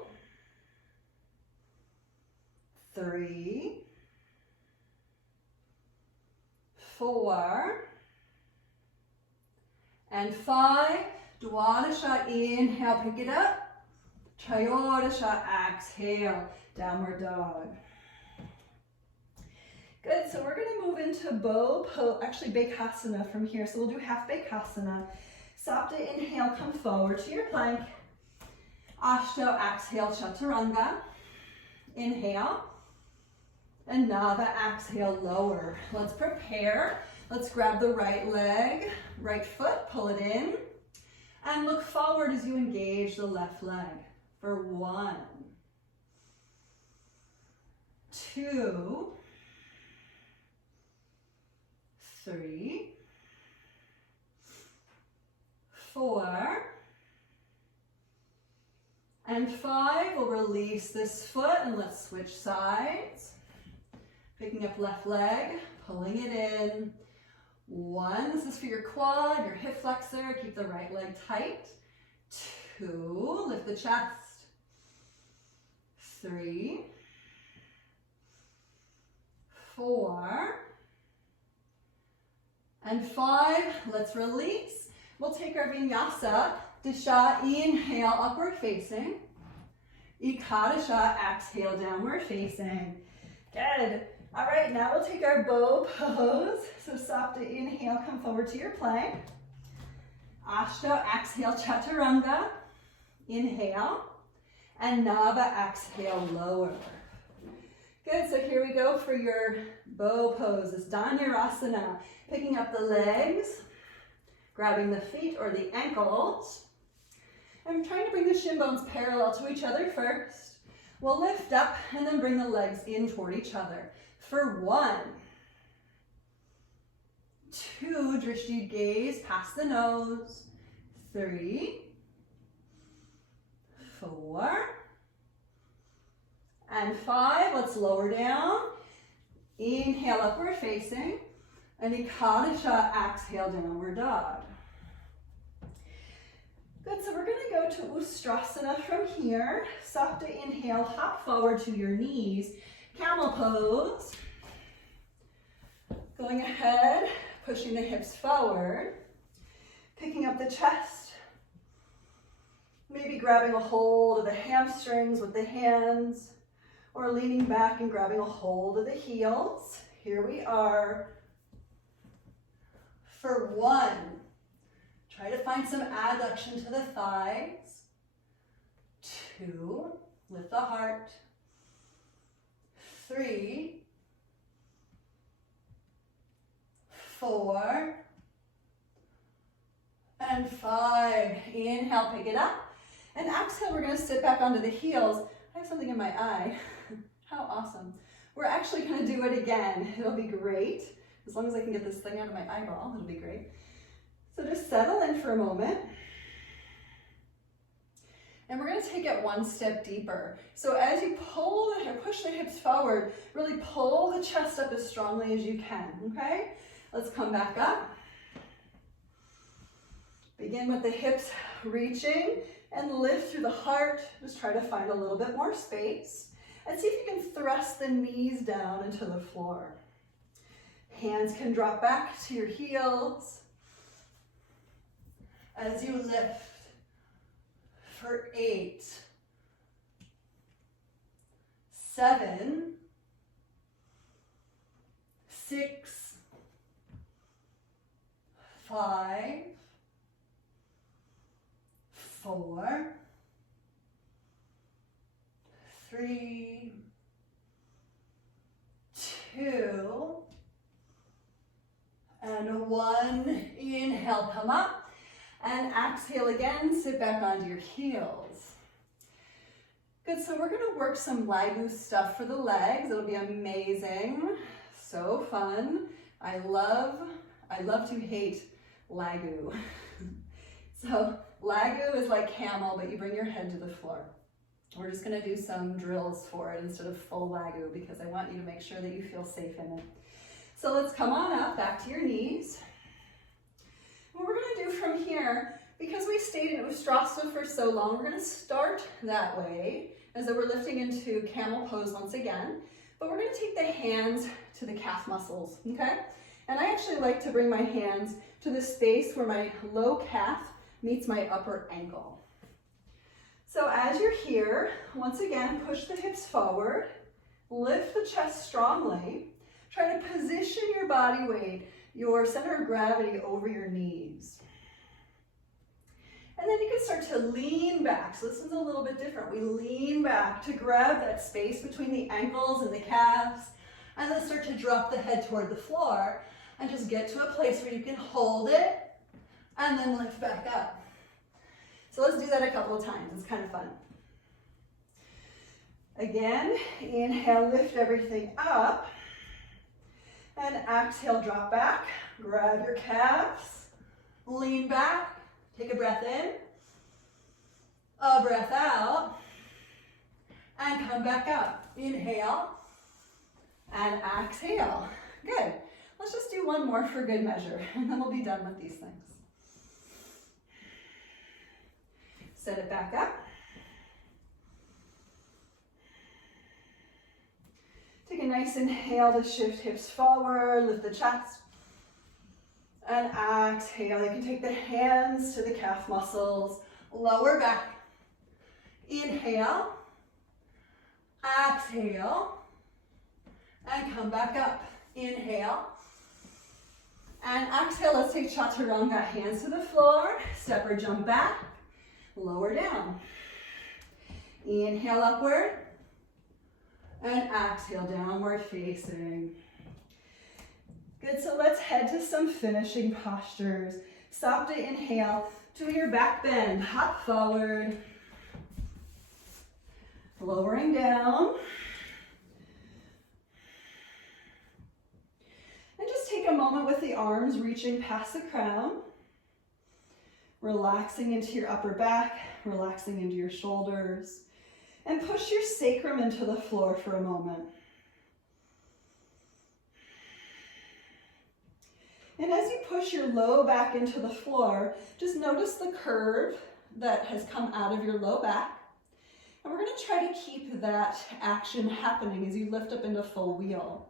3, 4, and 5. Dwadasha, inhale, pick it up. Trayodasha, exhale, downward dog. Good, so we're gonna move into Bekasana from here. So we'll do half Bekasana. Sapta, inhale, come forward to your plank. Ashto, exhale, chaturanga. Inhale. And Nava, exhale, lower. Let's prepare. Let's grab the right leg, right foot, pull it in. And look forward as you engage the left leg. For 1, 2, 3, 4, and 5. We'll release this foot and let's switch sides. Picking up left leg, pulling it in. 1, this is for your quad, your hip flexor. Keep the right leg tight. 2, lift the chest. 3, 4, and 5. Let's release. We'll take our vinyasa. Disha, inhale, upward facing. Ekadasha, exhale, downward facing. Good. All right, now we'll take our bow pose. So Sapta, inhale, come forward to your plank. Ashta, exhale, chaturanga. Inhale. And Nava, exhale, lower. Good, so here we go for your bow pose. This Dhanurasana. Picking up the legs, grabbing the feet or the ankles. I'm trying to bring the shin bones parallel to each other first. We'll lift up and then bring the legs in toward each other. For 1, 2, drishti gaze past the nose. 3, 4, and 5. Let's lower down. Inhale, upward facing. And Ekadasha, exhale, downward dog. Good, so we're going to go to Ustrasana from here. Sapta, inhale, hop forward to your knees. Camel pose. Going ahead, pushing the hips forward. Picking up the chest. Maybe grabbing a hold of the hamstrings with the hands. Or leaning back and grabbing a hold of the heels. Here we are. For 1, try to find some adduction to the thighs. 2, lift the heart. 3, 4, and 5. Inhale, pick it up. And exhale, we're going to sit back onto the heels. I have something in my eye. How awesome. We're actually going to do it again. It'll be great. As long as I can get this thing out of my eyeball, it'll be great. So just settle in for a moment. And we're going to take it one step deeper. So as you push the hips forward, really pull the chest up as strongly as you can, okay? Let's come back up. Begin with the hips reaching and lift through the heart. Just try to find a little bit more space. And see if you can thrust the knees down into the floor. Hands can drop back to your heels as you lift for 8, 7, 6, 5, 4, 3, 2, and 1. Inhale, come up. And exhale again, sit back onto your heels. Good, so we're gonna work some Lagu stuff for the legs. It'll be amazing, so fun. I love to hate Lagu. So Lagu is like camel, but you bring your head to the floor. We're just gonna do some drills for it instead of full Lagu because I want you to make sure that you feel safe in it. So let's come on up, back to your knees. What we're going to do from here, because we stayed in Ustrasana for so long, we're going to start that way, as though we're lifting into camel pose once again, but we're going to take the hands to the calf muscles, okay? And I actually like to bring my hands to the space where my low calf meets my upper ankle. So as you're here, once again, push the hips forward, lift the chest strongly, try to position your body weight, your center of gravity over your knees. And then you can start to lean back. So this is a little bit different. We lean back to grab that space between the ankles and the calves, and then start to drop the head toward the floor and just get to a place where you can hold it and then lift back up. So let's do that a couple of times. It's kind of fun. Again, inhale, lift everything up. And exhale, drop back, grab your calves, lean back, take a breath in, a breath out, and come back up. Inhale, and exhale. Good. Let's just do one more for good measure, and then we'll be done with these things. Set it back up. Take a nice inhale to shift hips forward, lift the chest. And exhale, you can take the hands to the calf muscles, lower back. Inhale, exhale, and come back up. Inhale. And exhale, let's take Chaturanga. Hands to the floor, step or jump back, lower down. Inhale upward, and exhale, downward facing. Good, so let's head to some finishing postures. Stop to inhale, to your back bend, hop forward, lowering down. And just take a moment with the arms reaching past the crown, relaxing into your upper back, relaxing into your shoulders, and push your sacrum into the floor for a moment. And as you push your low back into the floor, just notice the curve that has come out of your low back. And we're going to try to keep that action happening as you lift up into full wheel.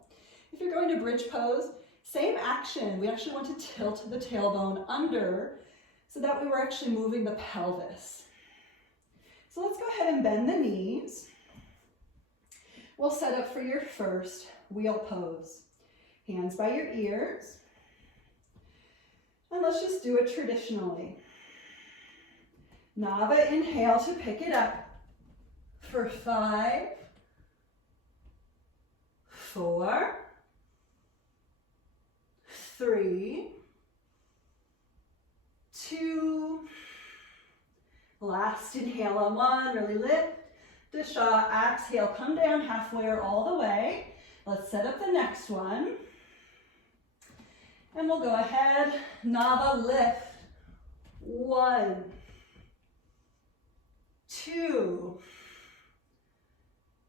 If you're going to bridge pose, same action. We actually want to tilt the tailbone under so that we were actually moving the pelvis. So let's go ahead and bend the knees. We'll set up for your first wheel pose. Hands by your ears. And let's just do it traditionally. Nava, inhale to pick it up for 5, 4, 3, 2, last inhale on 1, really lift. Dasha, exhale, come down halfway or all the way. Let's set up the next one. And we'll go ahead, Nava, lift. 1, 2,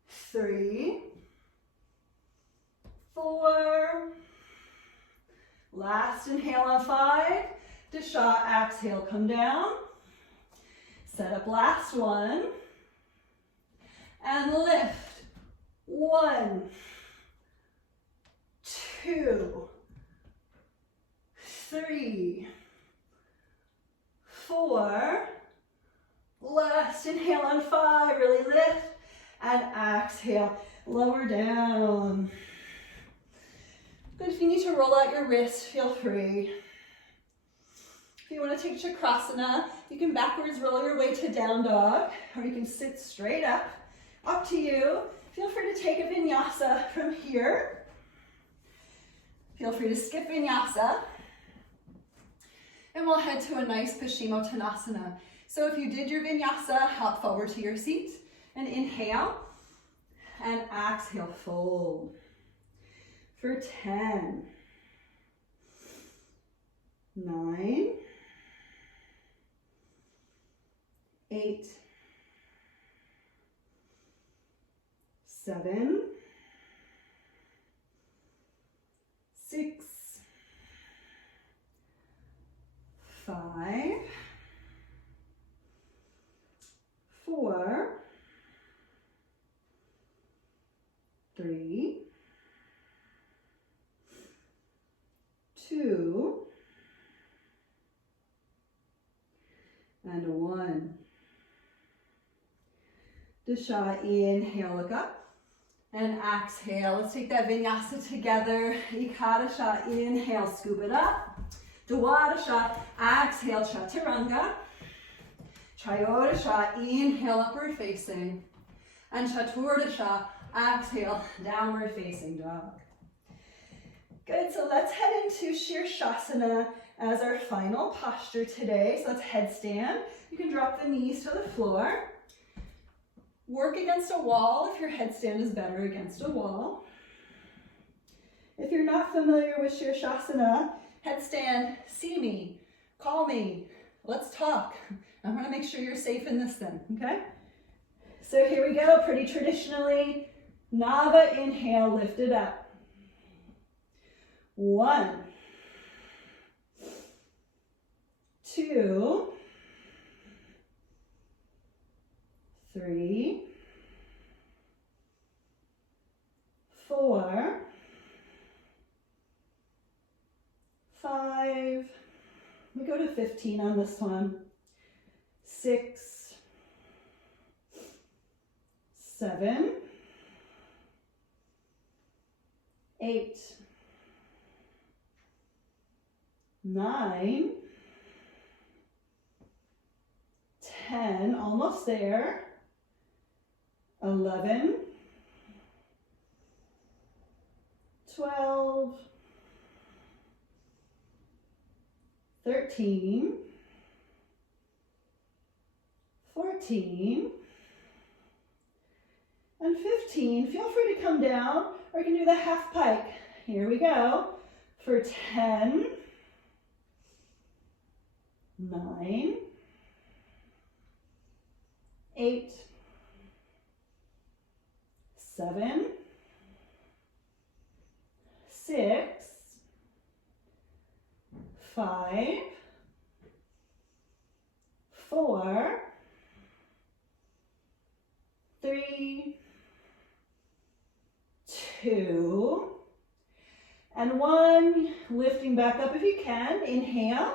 3, 4. Last inhale on 5. Dasha, exhale, come down. Set up last one. And lift. 1, 2, 3, 4. Last inhale on 5, really lift. And exhale, lower down. Good, if you need to roll out your wrist, feel free. If you want to take Chakrasana, you can backwards roll your way to down dog, or you can sit straight up. Up to you. Feel free to take a vinyasa from here. Feel free to skip vinyasa. And we'll head to a nice Fushimo Tanasana. So if you did your vinyasa, hop forward to your seat and inhale and exhale, fold for 10, 9, 8, 7, 6, 5, 4, 3, 2, and 1. Dasha, inhale, look up. And exhale, let's take that vinyasa together. Ekadasha, inhale, scoop it up. Dwadasha, exhale, chaturanga. Trayodasha, inhale, upward facing. And Chaturdasha, exhale, downward facing dog. Good, so let's head into Chasana as our final posture today. So let's headstand. You can drop the knees to the floor. Work against a wall if your headstand is better against a wall. If you're not familiar with Chasana, headstand, see me, call me, let's talk. I want to make sure you're safe in this thing, okay? So here we go, pretty traditionally. Nava, inhale, lift it up. 1, 2, 3, 4, 5, we go to 15 on this one, 6, 7, 8, 9, 10, almost there, 11, 12, 13, 14, and 15. Feel free to come down, or you can do the half pike. Here we go. For 10, 9, 8, 7, 6, 5, 4, 3, 2, and 1. Lifting back up if you can. Inhale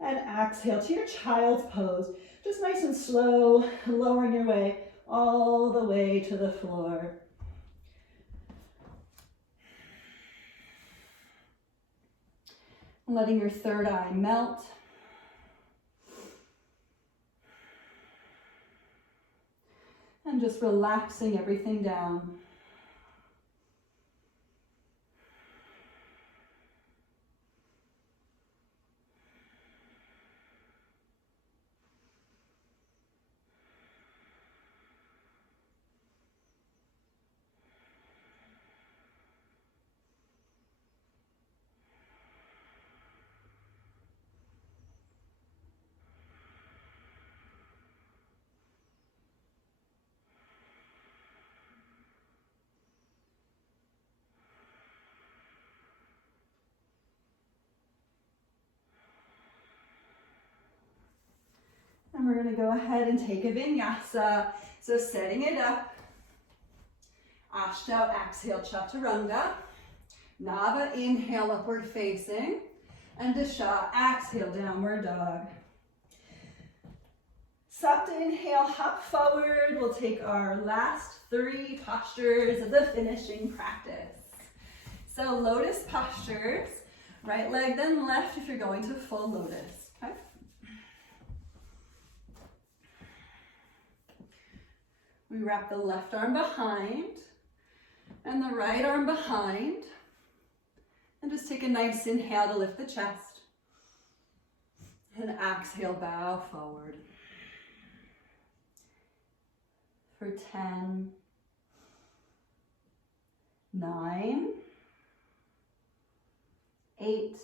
and exhale to your child's pose. Just nice and slow, lowering your way all the way to the floor. Letting your third eye melt. And just relaxing everything down. And we're going to go ahead and take a vinyasa. So setting it up. Ashto, exhale, chaturanga. Nava, inhale, upward facing. And Disha, exhale, downward dog. Sapta, inhale, hop forward. We'll take our last 3 postures of the finishing practice. So Lotus Postures. Right leg, then left if you're going to full lotus. Okay? We wrap the left arm behind and the right arm behind. And just take a nice inhale to lift the chest. And exhale, bow forward. For 10, 9, 8,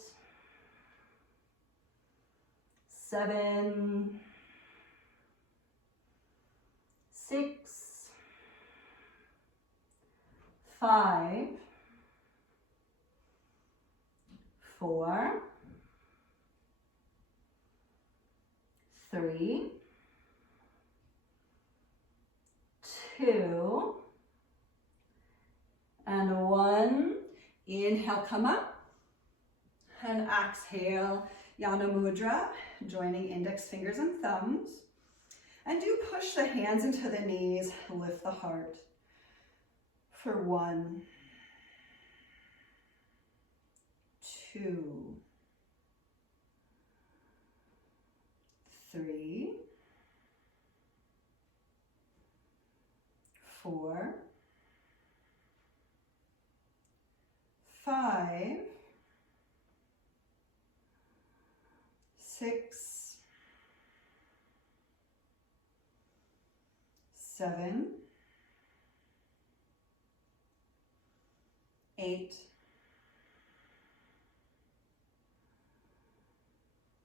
7, 6, 5, 4, 3, 2, and 1. Inhale, come up. And exhale, Yana Mudra, joining index fingers and thumbs. And do push the hands into the knees, lift the heart. For 1, 2, 3, 4, 5, 6, 7, 8,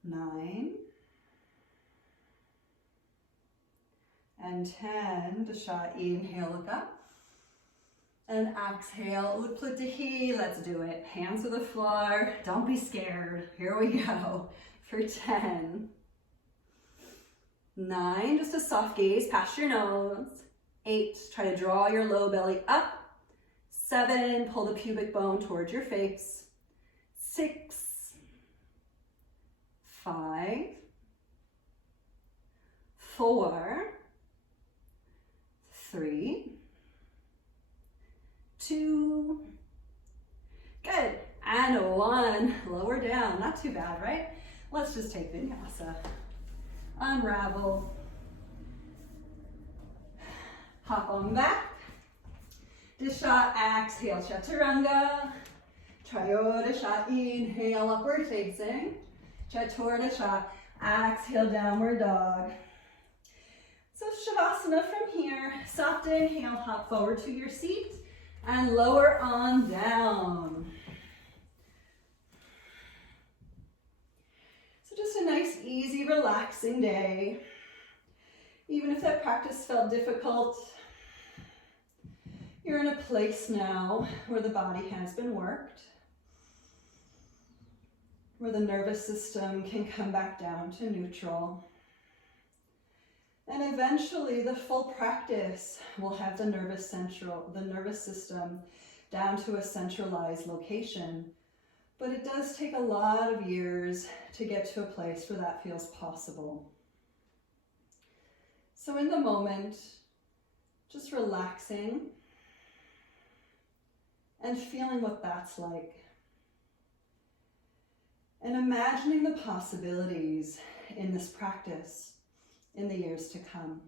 9, and 10. Dasha, inhale, look up. And exhale, Utplatahi, let's do it. Hands to the floor, don't be scared. Here we go. For 10, 9, just a soft gaze past your nose. 8, try to draw your low belly up. 7, pull the pubic bone towards your face. 6, 5, 4, 3, 2, And one, lower down, not too bad, right? Let's just take vinyasa. Unravel. Hop on back. Disha, exhale, chaturanga. Trayodisha, inhale, upward facing. Chaturdasha, exhale, downward dog. So Shavasana from here, soft inhale, hop forward to your seat and lower on down. So just a nice, easy, relaxing day. Even if that practice felt difficult, you're in a place now where the body has been worked, where the nervous system can come back down to neutral. And eventually the full practice will have the nervous system down to a centralized location. But it does take a lot of years to get to a place where that feels possible. So in the moment, just relaxing and feeling what that's like. And imagining the possibilities in this practice in the years to come.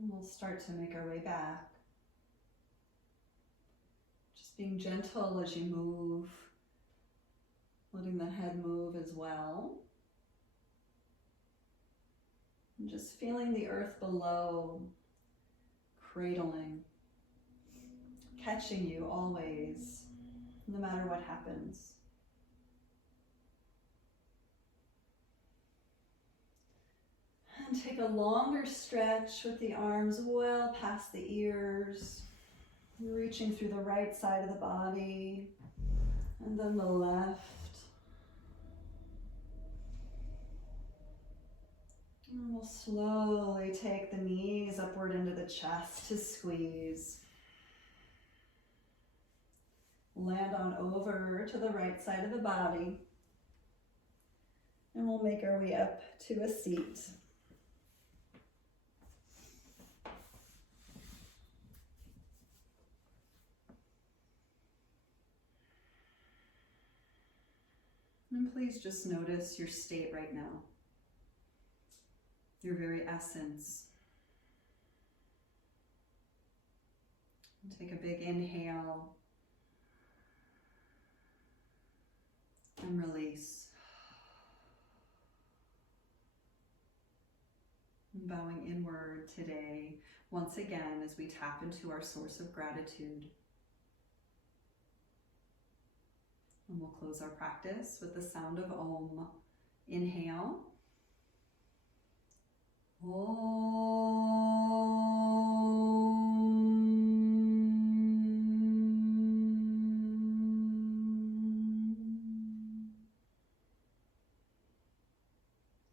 And we'll start to make our way back. Just being gentle as you move, letting the head move as well. And just feeling the earth below, cradling, catching you always, no matter what happens. And take a longer stretch with the arms well past the ears. Reaching through the right side of the body and then the left. And we'll slowly take the knees upward into the chest to squeeze. Land on over to the right side of the body. And we'll make our way up to a seat. And please just notice your state right now, your very essence. And take a big inhale and release. And bowing inward today, once again, as we tap into our source of gratitude. And we'll close our practice with the sound of Om. Inhale. Om.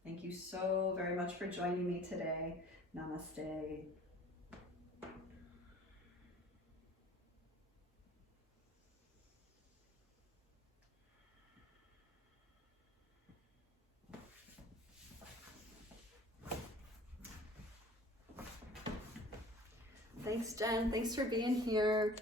Thank you so very much for joining me today. Namaste. Thanks, Jen. Thanks for being here.